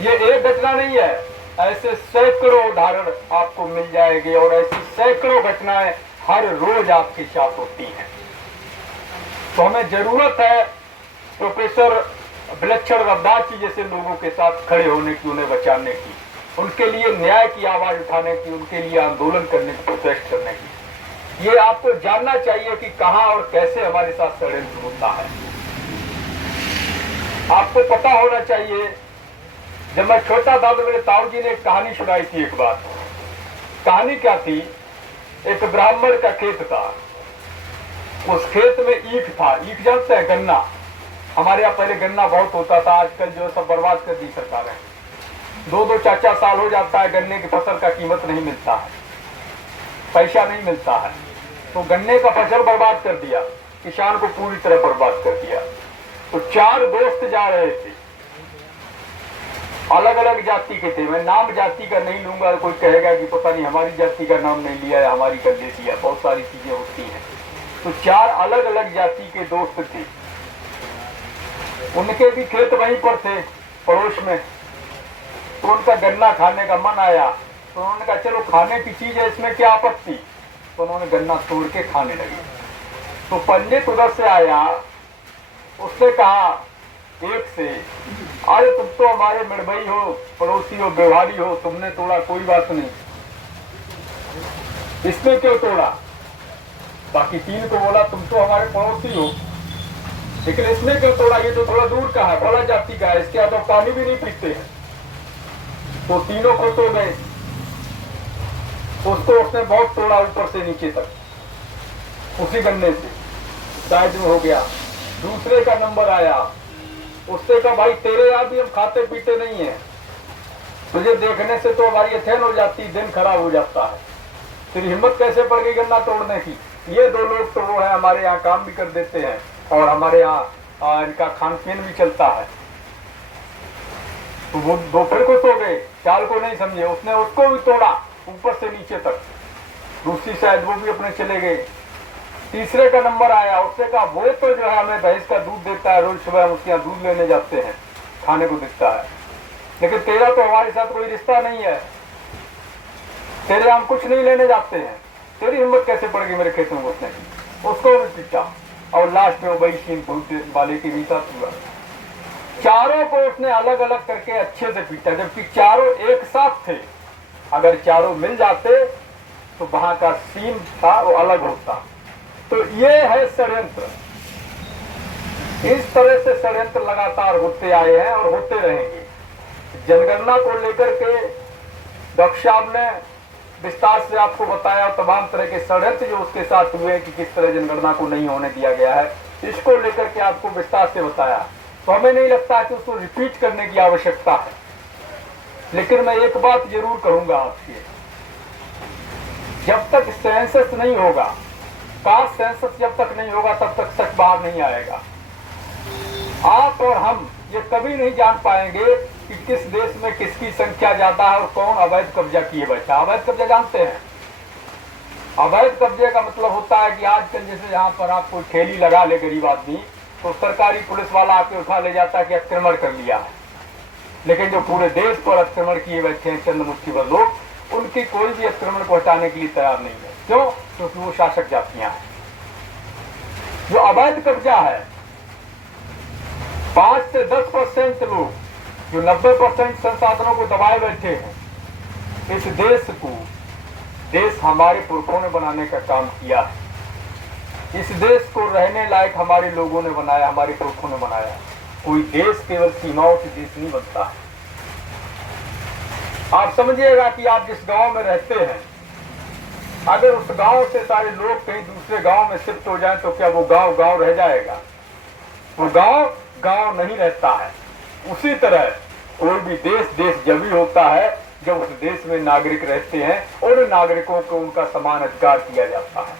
ये एक घटना नहीं है, ऐसे सैकड़ों उदाहरण आपको मिल जाएंगे और ऐसी सैकड़ों घटनाएं हर रोज आपके साथ होती हैं। तो हमें जरूरत है प्रोफेसर विलक्षण रविदास जी जैसे लोगों के साथ खड़े होने की, उन्हें बचाने की, उनके लिए न्याय की आवाज उठाने की, उनके लिए आंदोलन करने की, प्रोटेस्ट करने की। ये आपको जानना चाहिए कि कहां और कैसे हमारे साथ षड्यंत्र होता है। आपको पता होना चाहिए, जब मैं छोटा था तो मेरे ताऊ जी ने एक कहानी सुनाई थी। एक बात, कहानी क्या थी, एक ब्राह्मण का खेत था, उस खेत में ईख था। ईख जानते हैं, गन्ना। हमारे यहाँ पहले गन्ना बहुत होता था, आजकल जो सब बर्बाद कर दी सरकारें। 2-2 4-4 साल हो जाता है, गन्ने की फसल का कीमत नहीं मिलता है, पैसा नहीं मिलता है। तो गन्ने का फसल बर्बाद कर दिया, किसान को पूरी तरह बर्बाद कर दिया। तो 4 दोस्त जा रहे थे, अलग अलग जाति के थे। मैं नाम जाति का नहीं लूंगा, कोई कहेगा कि पता नहीं हमारी जाति का नाम नहीं लिया है, हमारी कर ले दिया, बहुत सारी चीजें होती हैं। तो 4 अलग अलग जाति के दोस्त थे, उनके भी खेत वहीं पर थे पड़ोस में। तो उनका गन्ना खाने का मन आया, तो उन्होंने कहा चलो खाने की चीज है, इसमें क्या आपत्ति। तो उन्होंने गन्ना तोड़ के खाने लगे। तो पंडित उधर से आया, उसने कहा एक से, अरे तुम तो हमारे मिड़बई हो, पड़ोसी हो, व्यवहारी हो, तुमने तोड़ा कोई बात नहीं, इसने क्यों तोड़ा। बाकी 3 को बोला तुम तो हमारे पड़ोसी हो, लेकिन इसने क्यों तोड़ा, ये तो थोड़ा दूर का है, बड़ा जाति का है, इसके यहाँ तो पानी भी नहीं पीते हैं। तो तीनों खुश हो गए। उसको उसने बहुत तोड़ा ऊपर से नीचे तक, उसी गन्ने से साइड में हो गया। दूसरे का नंबर आया, उससे कहा भाई तेरे यहाँ भी हम खाते पीते नहीं है, तुझे देखने से तो हमारी अथैन हो जाती, दिन खराब हो जाता है, तेरी हिम्मत कैसे पड़ गई गन्ना तोड़ने की। ये 2 लोग तो वो है, हमारे यहाँ काम भी कर देते हैं और हमारे यहाँ इनका खान पीन भी चलता है। तो वो 2 फिर खुश हो गए, 4 को नहीं समझे, उसने उसको भी तोड़ा ऊपर से नीचे तक, दूसरी साइड वो भी अपने चले गए। तीसरे का नंबर आया, उसने कहा वो तो जो है हमें भैंस का दूध देता है, रोज सुबह हम उसके यहाँ दूध लेने जाते हैं, खाने को दिखता है, लेकिन तेरा तो हमारे साथ कोई रिश्ता नहीं है, तेरे हम कुछ नहीं लेने जाते हैं, तेरी हिम्मत कैसे पड़ गई मेरे खेतों में घुसने की। उसको भी पीटा और लास्ट में वो बड़ी सीन वाले की भी साथ हुआ। चारों को उसने अलग अलग करके अच्छे से पीटा, जबकि चारों एक साथ थे। अगर चारों मिल जाते तो वहां का सीन था वो अलग होता। तो ये है षड्यंत्र। इस तरह से षड्यंत्र लगातार होते आए हैं और होते रहेंगे। जनगणना को लेकर के डॉक्टर साहब ने विस्तार से आपको बताया, तमाम तरह के षड्यंत्र जो उसके साथ हुए कि किस तरह जनगणना को नहीं होने दिया गया है, इसको लेकर के आपको विस्तार से बताया। तो हमें नहीं लगता कि उसको रिपीट करने की आवश्यकता है। लेकिन मैं एक बात जरूर कहूंगा आपसे, जब तक सेंसस नहीं होगा, कास्ट सेंसस जब तक नहीं होगा, तब तक सच बाहर नहीं आएगा। आप और हम ये कभी नहीं जान पाएंगे कि किस देश में किसकी संख्या ज्यादा है और कौन अवैध कब्जा किए बैठा। अवैध कब्जा जानते हैं? अवैध कब्जे का मतलब होता है कि आजकल जैसे यहाँ पर आप कोई ठेली लगा ले गरीब आदमी, तो सरकारी पुलिस वाला आके उठा ले जाता है कि अतिक्रमण कर लिया है। लेकिन जो पूरे देश पर अतिक्रमण किए बैठे हैं चंद मुट्ठीभर लोग, उनकी कोई भी अतिक्रमण को हटाने के लिए तैयार नहीं है। क्यों? क्योंकि वो शासक जातियां हैं। जो अवैध कब्जा है, 5 से 10% लोग जो 90% संसाधनों को दबाए बैठे हैं, इस देश को, देश हमारे पुरखों ने बनाने का काम किया है। इस देश को रहने लायक हमारे लोगों ने बनाया, हमारे पुरखों ने बनाया। कोई देश केवल सीमाओं से देश नहीं बनता है। आप समझिएगा कि आप जिस गांव में रहते हैं, अगर उस गांव से सारे लोग कहीं दूसरे गांव में शिफ्ट हो जाएं, तो क्या वो गांव गांव रह जाएगा? वो गांव गांव नहीं रहता है। उसी तरह कोई भी देश जब भी होता है जब उस देश में नागरिक रहते हैं और नागरिकों को उनका समान अधिकार दिया जाता है।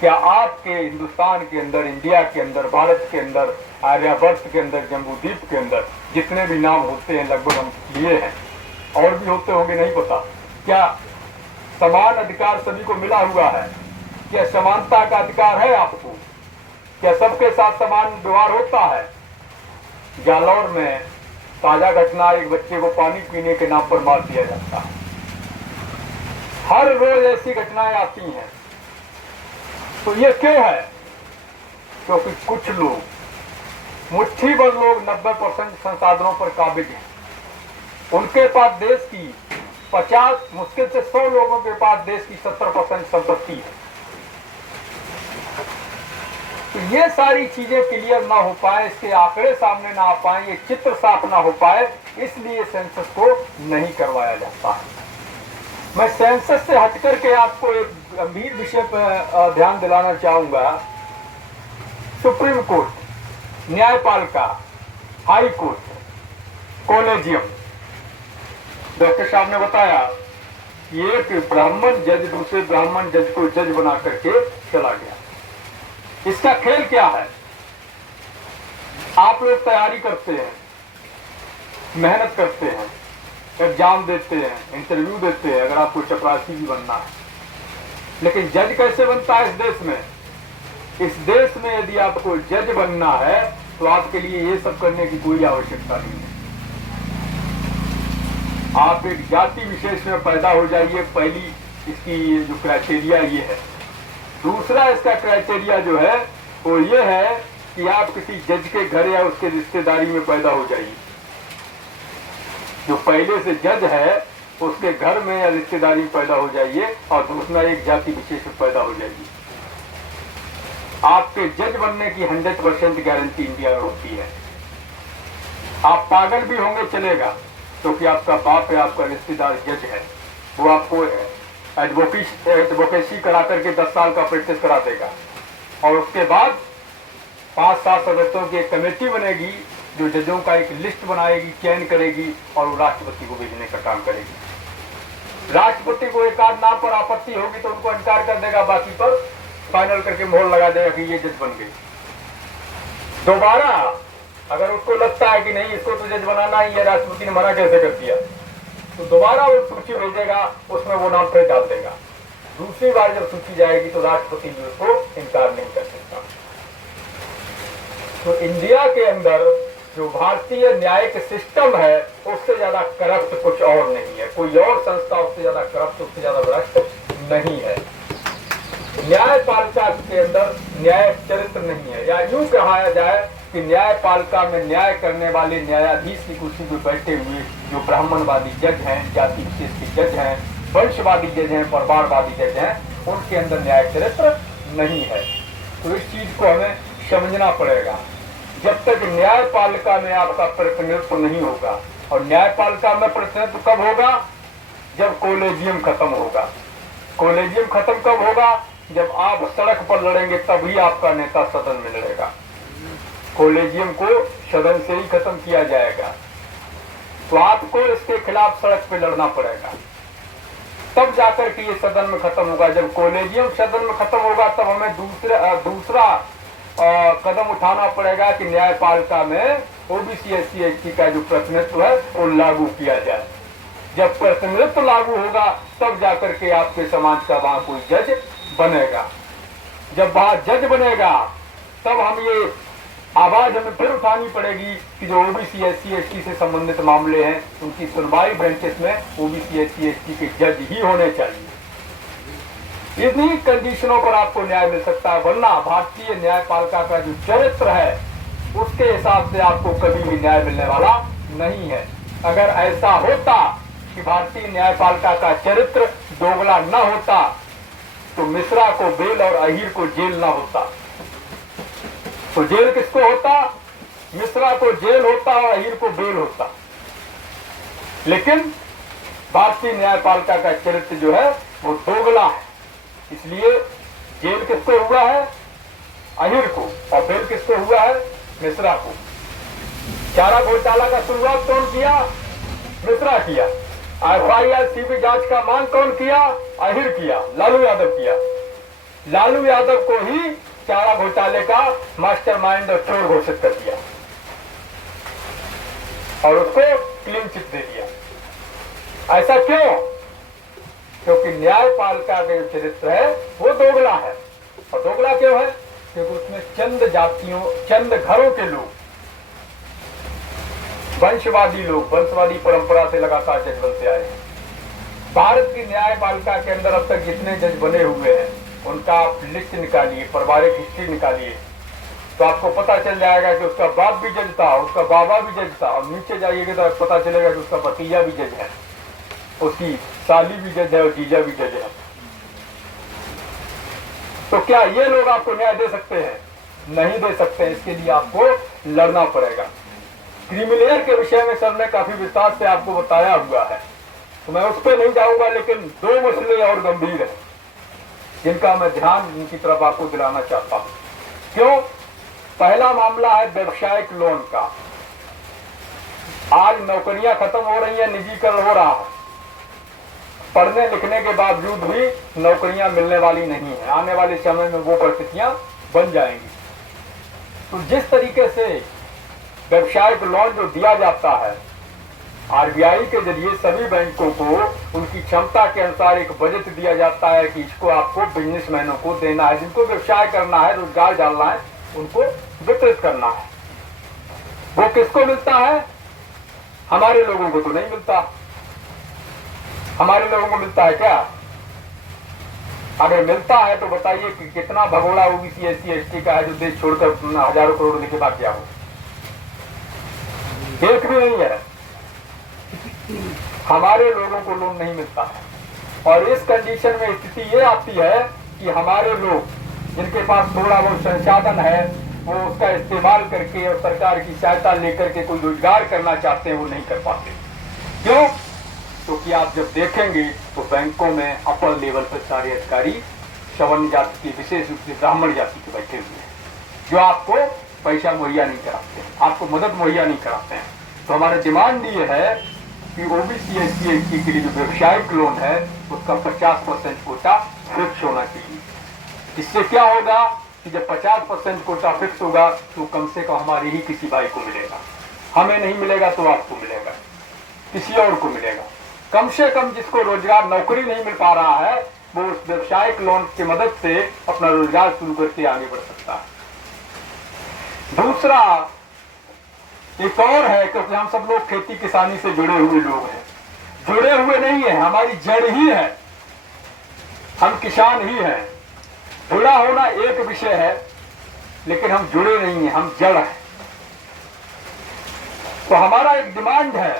क्या आपके हिंदुस्तान के अंदर, इंडिया के अंदर, भारत के अंदर, आर्यवर्त के अंदर, जम्बूद्वीप के अंदर जितने भी नाम होते हैं, लगभग हम लिए हैं, और भी होते होंगे नहीं पता, क्या समान अधिकार सभी को मिला हुआ है? क्या समानता का अधिकार है आपको? क्या सबके साथ समान व्यवहार होता है? जालौर में ताजा घटना, एक बच्चे को पानी पीने के नाम पर मार दिया जाता है। हर रोज ऐसी घटनाएं आती हैं। तो ये क्यों है? क्योंकि कुछ लोग, मुट्ठी भर लोग 90% संसाधनों पर काबिज हैं। उनके पास देश की 50, मुश्किल से 100 लोगों के पास देश की 70% संपत्ति है। तो ये सारी चीजें क्लियर ना हो पाए, इसके आंकड़े सामने ना आ पाए, ये चित्र साफ ना हो पाए, इसलिए सेंसस को नहीं करवाया जाता है। मैं सेंसस से हटकर के आपको एक गंभीर विषय पर ध्यान दिलाना चाहूंगा। सुप्रीम कोर्ट, न्यायपालिका, हाई कोर्ट, कॉलेजियम, डॉक्टर साहब ने बताया कि एक ब्राह्मण जज दूसरे ब्राह्मण जज को जज बना करके चला गया। इसका खेल क्या है? आप लोग तैयारी करते हैं, मेहनत करते हैं, एग्जाम देते हैं, इंटरव्यू देते हैं, अगर आपको चपरासी भी बनना है, लेकिन जज कैसे बनता है इस देश में? इस देश में यदि आपको जज बनना है तो आपके लिए ये सब करने की कोई आवश्यकता नहीं है। आप एक जाति विशेष में पैदा हो जाइए, पहली इसकी जो क्राइटेरिया ये है। दूसरा इसका क्राइटेरिया जो है वो ये है कि आप किसी जज के घर या उसके रिश्तेदारी में पैदा हो जाइए। जो पहले से जज है उसके घर में या रिश्तेदारी में पैदा हो जाइए, और दूसरा एक जाति विशेष में पैदा हो जाइए। आपके जज बनने की 100% गारंटी इंडिया में होती है। आप पागल भी होंगे चलेगा, क्योंकि आपका बाप या आपका रिश्तेदार जज है, वो आपको एडवोकेसी करा करके 10 साल का प्रैक्टिस करा देगा, और उसके बाद 5-7 सदस्यों की एक कमेटी बनेगी जो जजों का एक लिस्ट बनाएगी, चयन करेगी, और वो राष्ट्रपति को भेजने का काम करेगी। राष्ट्रपति को एक आध नाम पर आपत्ति होगी तो उनको इनकार कर देगा, बाकी पर फाइनल करके मोहर लगा देगा कि ये जज बन गए। दोबारा अगर उसको लगता है कि नहीं इसको तो जज बनाना ही है, राष्ट्रपति ने मना कैसे कर दिया, तो दोबारा वो सूची भेजेगा, उसमें वो नाम फिर डाल देगा। दूसरी बार जब सूची जाएगी तो राष्ट्रपति भी उसको इनकार नहीं कर सकता। तो इंडिया के अंदर जो भारतीय न्यायिक सिस्टम है उससे ज्यादा करप्ट कुछ और नहीं है, कोई और संस्था उससे ज्यादा करप्ट, उससे ज्यादा भ्रष्ट नहीं है। न्यायपालिका के अंदर न्याय चरित्र नहीं है, या यूं कहा जाए कि न्यायपालिका में न्याय करने वाले न्यायाधीश की कुर्सी पर बैठे हुए जो ब्राह्मणवादी जज हैं, जाति विशेष के जज हैं, वंशवादी जज हैं, परिवारवादी जज हैं, उनके अंदर न्याय चरित्र नहीं है। तो इस चीज को हमें समझना पड़ेगा। जब तक न्यायपालिका में आपका प्रतिनिधित्व नहीं होगा, और न्यायपालिका में प्रतिनिधित्व कब होगा? जब कॉलेजियम खत्म होगा। कॉलेजियम खत्म कब होगा? जब आप सड़क पर लड़ेंगे तभी आपका नेता सदन में लड़ेगा। कॉलेजियम को सदन से ही खत्म किया जाएगा, तो आपको इसके खिलाफ सड़क पे लड़ना पड़ेगा, तब जाकर के ये सदन में खत्म होगा। जब कॉलेजियम सदन में खत्म होगा तब हमें दूसरा कदम उठाना पड़ेगा कि न्यायपालिका में ओबीसी SC ST का जो प्रतिनिधित्व है वो लागू किया जाए। जब प्रतिनिधित्व लागू होगा तब जाकर के आपके समाज का वहां कोई जज बनेगा। जब वहां जज बनेगा तब हम ये आवाज हमें फिर उठानी पड़ेगी कि जो ओबीसी SC ST से संबंधित मामले हैं उनकी सुनवाई बेंचेस में ओबीसी SC ST के जज ही होने चाहिए। इन्हीं कंडीशनों पर आपको न्याय मिल सकता है, वरना भारतीय न्यायपालिका का जो चरित्र है उसके हिसाब से आपको कभी भी न्याय मिलने वाला नहीं है। अगर ऐसा होता कि भारतीय न्यायपालिका का चरित्र दोगला न होता तो मिश्रा को बेल और अहीर को जेल न होता। तो जेल किसको होता? मिश्रा को जेल होता और अहीर को बेल होता। लेकिन भारतीय न्यायपालिका का चरित्र जो है वो दोगला है, इसलिए जेल किसको हुआ है? अहीर को, और बेल किसको हुआ है? मिश्रा को। चारा घोटाला का शुरुआत कौन किया? मिश्रा किया। FIR CB जांच का मांग कौन किया? अहीर किया, लालू यादव किया। लालू यादव को ही चारा घोटाले का मास्टरमाइंड और चोर घोषित कर दिया और उसको क्लीन चिट दे दिया। ऐसा क्यों? क्योंकि न्यायपालिका का जो चरित्र है वो दोगला है। और दोगला क्यों है? क्योंकि उसमें चंद जातियों, चंद घरों के लोग वंशवादी लोग वंशवादी परंपरा से लगातार जज बनते आए हैं। भारत की न्यायपालिका के अंदर अब तक जितने जज बने हुए हैं उनका आप लिस्ट निकालिए, पारिवारिक हिस्ट्री निकालिए, तो आपको पता चल जाएगा कि उसका बाप भी जज था, उसका बाबा भी जज था, और नीचे जाइएगा तो आपको पता चलेगा कि उसका भतीजा भी जज है, उसकी साली भी जज है और जीजा भी जज है। तो क्या ये लोग आपको न्याय दे सकते हैं? नहीं दे सकते हैं। इसके लिए आपको लड़ना पड़ेगा। क्रिमिलेयर के विषय में सर ने काफी विस्तार से आपको बताया हुआ है, तो मैं उस पर नहीं जाऊंगा, लेकिन दो मसले और गंभीर हैं जिनका मैं ध्यान इनकी तरफ आपको दिलाना चाहता हूं। क्यों? पहला मामला है व्यवसायिक लोन का। आज नौकरियां खत्म हो रही हैं, निजीकरण हो रहा है, पढ़ने लिखने के बावजूद भी नौकरियां मिलने वाली नहीं है। आने वाले समय में वो परिस्थितियां बन जाएंगी। तो जिस तरीके से व्यवसायिक लोन जो दिया जाता है आरबीआई के जरिए सभी बैंकों को उनकी क्षमता के अनुसार एक बजट दिया जाता है कि इसको आपको बिजनेसमैनों को देना है, जिनको व्यवसाय करना है, रोजगार डालना है, उनको वितरित करना है। वो किसको मिलता है? हमारे लोगों को तो नहीं मिलता। हमारे लोगों को मिलता है क्या? अगर मिलता है तो बताइए कि कितना भगोड़ा ओबीसी एससी एसटी का है जो देश छोड़कर हजारों करोड़ लेके भाग गया हो? एक भी नहीं है। हमारे लोगों को लोन नहीं मिलता है। और इस कंडीशन में स्थिति ये आती है कि हमारे लोग जिनके पास थोड़ा बहुत संसाधन है वो उसका इस्तेमाल करके और सरकार की सहायता लेकर के कोई रोजगार करना चाहते हैं, वो नहीं कर पाते। क्यों? क्योंकि आप जब देखेंगे तो बैंकों में अपर लेवल पर सारे अधिकारी सवर्ण जाति के, विशेष रूप से ब्राह्मण जाति के बैठे हुए हैं, जो आपको पैसा मुहैया नहीं कराते हैं, आपको मदद मुहैया नहीं कराते हैं। तो हमारा डिमांड ये है कि ओबीसी एससी एसटी के लिए जो व्यवसायिक लोन है उसका 50% कोटा फिक्स होना चाहिए। इससे क्या होगा कि जब 50% कोटा फिक्स होगा तो कम से कम हमारी ही किसी भाई को मिलेगा। हमें नहीं मिलेगा तो आपको मिलेगा, किसी और को मिलेगा। कम से कम जिसको रोजगार नौकरी नहीं मिल पा रहा है वो उस व्यवसायिक लोन की मदद से अपना रोजगार शुरू करके आगे बढ़ सकता है। दूसरा एक और है, क्योंकि हम सब लोग खेती किसानी से जुड़े हुए लोग हैं। जुड़े हुए नहीं है, हमारी जड़ ही है, हम किसान ही हैं। जुड़ा होना एक विषय है, लेकिन हम जुड़े नहीं हैं, हम जड़ हैं। तो हमारा एक डिमांड है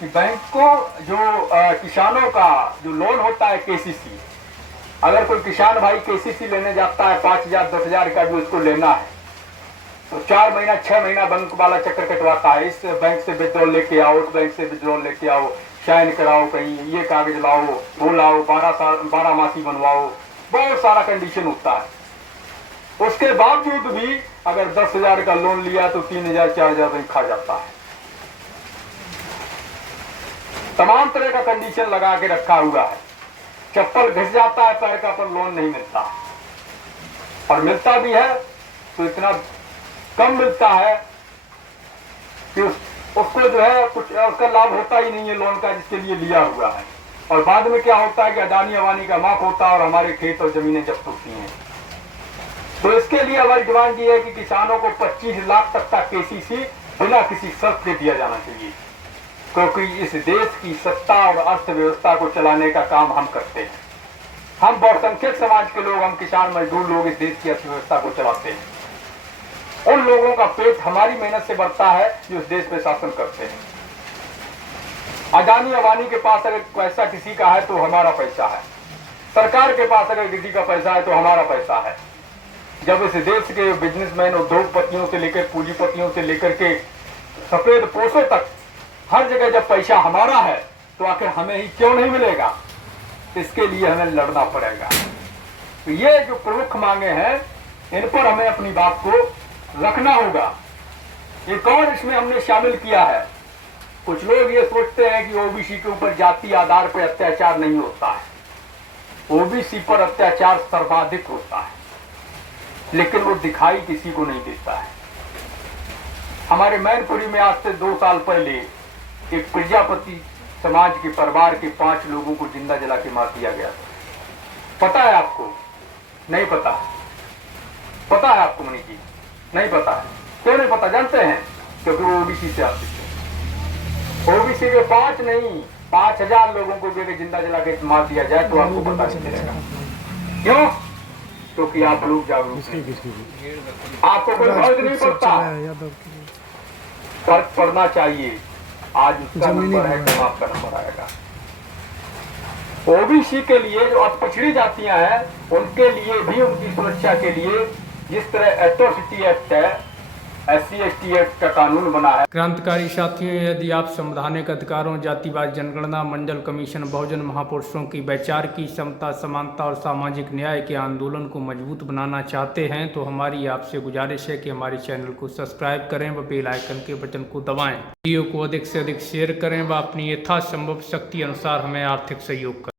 कि बैंक को जो किसानों का जो लोन होता है केसीसी, अगर कोई किसान भाई केसीसी लेने जाता है 5,000 10,000 का जो इसको लेना है, तो 4 महीना 6 महीना बैंक वाला चक्कर कटवाता है। इस बैंक से विड्रॉल लेके आओ, उस बैंक से विड्रॉल लेके आओ, साइन कराओ, कहीं ये कागज लाओ, वो लाओ, 12 मासी बनवाओ, बहुत सारा कंडीशन होता है। उसके बावजूद भी अगर 10,000 का लोन लिया तो 3,000 4,000 बैंक खा जाता है। तमाम तरह का कंडीशन लगा के रखा हुआ है। चप्पल घिस जाता है पैर का, पर लोन नहीं मिलता, और मिलता भी है तो इतना कम मिलता है कि उसको जो है कुछ उसका लाभ होता ही नहीं है लोन का जिसके लिए लिया हुआ है। और बाद में क्या होता है कि अडानी अवानी का माफ होता है और हमारे खेत और जमीनें जब्त होती हैं। तो इसके लिए हमारी डिमांड ये है कि किसानों को 25 लाख तक का केसीसी बिना किसी शर्त के दिया जाना चाहिए, क्योंकि इस देश की सत्ता और अर्थव्यवस्था को चलाने का काम हम करते हैं। हम बहुसंख्यक समाज के लोग, हम किसान मजदूर लोग इस देश की अर्थव्यवस्था को चलाते हैं। उन लोगों का पेट हमारी मेहनत से बढ़ता है जो इस देश में शासन करते हैं। अडानी अवानी के पास अगर पैसा किसी का है तो हमारा पैसा है, सरकार के पास अगर किसी का पैसा है तो हमारा पैसा है। जब इस देश के बिजनेसमैन, उद्योगपतियों से लेकर पूंजीपतियों से लेकर के सफेद पोषों तक हर जगह जब पैसा हमारा है तो आखिर हमें ही क्यों नहीं मिलेगा? इसके लिए हमें लड़ना पड़ेगा। तो ये जो प्रमुख मांगे हैं इन पर हमें अपनी बात को रखना होगा। एक और इसमें हमने शामिल किया है, कुछ लोग ये सोचते हैं कि ओबीसी के ऊपर जाति आधार पर अत्याचार नहीं होता है, ओबीसी पर अत्याचार सर्वाधिक होता है, लेकिन वो दिखाई किसी को नहीं देता है। हमारे मैनपुरी में आज से 2 साल पहले एक प्रजापति समाज के परिवार के 5 लोगों को जिंदा जला के मार दिया गया था। पता है आपको? नहीं पता? पता है आपको मनीष जी? नहीं पता है। क्यों नहीं पता? जानते हैं? क्योंकि वो ओबीसी से आते थे। किसी के 5 नहीं 5000 लोगों को भी अगर जिंदा जला के मार दिया जाए तो आपको पता नहीं चलेगा। क्यों? क्योंकि आप लोग जागरूक हैं, आपको कोई फर्क नहीं पड़ता। फर्क पड़ना चाहिए। आज उसका नंबर है, कल आपका नंबर आएगा। ओबीसी के लिए जो अब पिछड़ी जातियां हैं उनके लिए भी उनकी सुरक्षा के लिए जिस तरह एट्रोसिटी एक्ट है, SC/ST एक्ट का कानून बना है। क्रांतिकारी साथियों, यदि आप संवैधानिक अधिकारों, जातिवाद जनगणना, मंडल कमीशन, बहुजन महापुरुषों की वैचार की समता, समानता और सामाजिक न्याय के आंदोलन को मजबूत बनाना चाहते हैं तो हमारी आपसे गुजारिश है कि हमारे चैनल को सब्सक्राइब करें व बेल आइकन के बटन को दबाएं। वीडियो को अधिक से अधिक शेयर करें व अपनी यथासंभव शक्ति अनुसार हमें आर्थिक सहयोग करें।